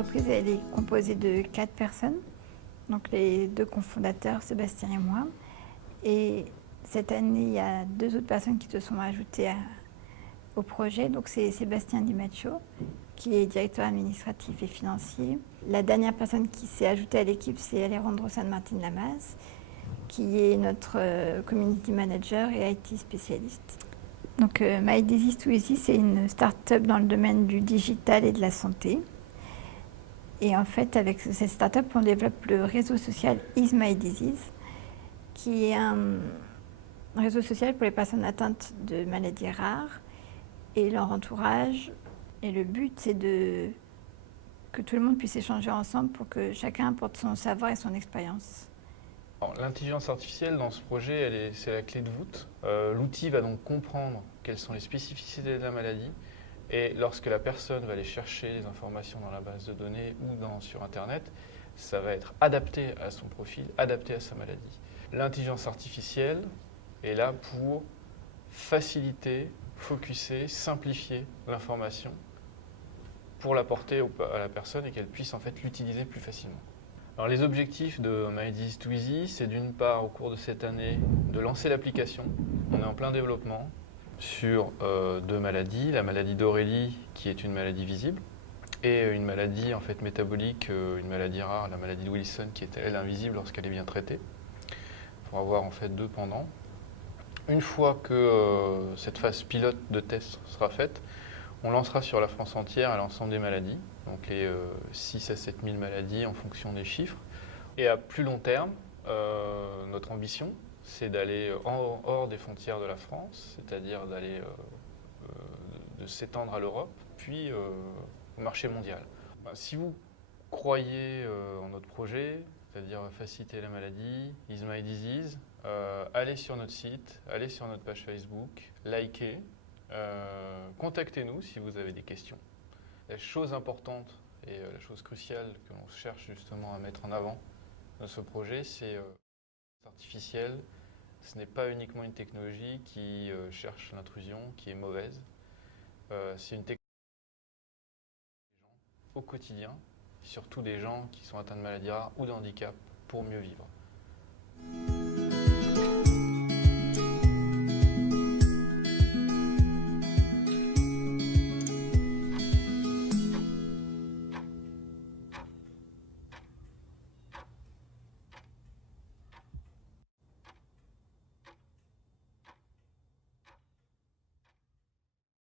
L'entreprise, elle est composée de 4 personnes, donc les 2 cofondateurs, Sébastien et moi. Et cette année, il y a 2 autres personnes qui se sont ajoutées au projet. Donc c'est Sébastien Di Maccio, qui est directeur administratif et financier. La dernière personne qui s'est ajoutée à l'équipe, c'est Alejandro San Martin Lamas, qui est notre community manager et IT spécialiste. Donc My Disease Too Easy, c'est une start-up dans le domaine du digital et de la santé. Et en fait, avec cette start-up, on développe le réseau social Is My Disease, qui est un réseau social pour les personnes atteintes de maladies rares et leur entourage. Et le but, c'est que tout le monde puisse échanger ensemble pour que chacun apporte son savoir et son expérience. L'intelligence artificielle dans ce projet, c'est la clé de voûte. L'outil va donc comprendre quelles sont les spécificités de la maladie et lorsque la personne va aller chercher les informations dans la base de données ou sur Internet, ça va être adapté à son profil, adapté à sa maladie. L'intelligence artificielle est là pour faciliter, focuser, simplifier l'information pour l'apporter à la personne et qu'elle puisse en fait l'utiliser plus facilement. Alors les objectifs de My Disease Too Easy, c'est d'une part au cours de cette année de lancer l'application. On est en plein développement sur 2 maladies, la maladie d'Aurélie qui est une maladie visible et une maladie en fait métabolique, une maladie rare, la maladie de Wilson qui est elle invisible lorsqu'elle est bien traitée, pour avoir en fait 2 pendants. Une fois que cette phase pilote de test sera faite, on lancera sur la France entière à l'ensemble des maladies, donc les 6 à 7 000 maladies en fonction des chiffres. Et à plus long terme, notre ambition, c'est d'aller hors des frontières de la France, c'est-à-dire de s'étendre à l'Europe, puis au marché mondial. Si vous croyez en notre projet, c'est-à-dire faciliter la maladie, Is My Disease, allez sur notre site, allez sur notre page Facebook, likez, contactez-nous si vous avez des questions. La chose importante et la chose cruciale que l'on cherche justement à mettre en avant dans ce projet, c'est l'intelligence artificielle. Ce n'est pas uniquement une technologie qui cherche l'intrusion, qui est mauvaise. C'est une technologie au quotidien, surtout des gens qui sont atteints de maladies rares ou de handicap, pour mieux vivre.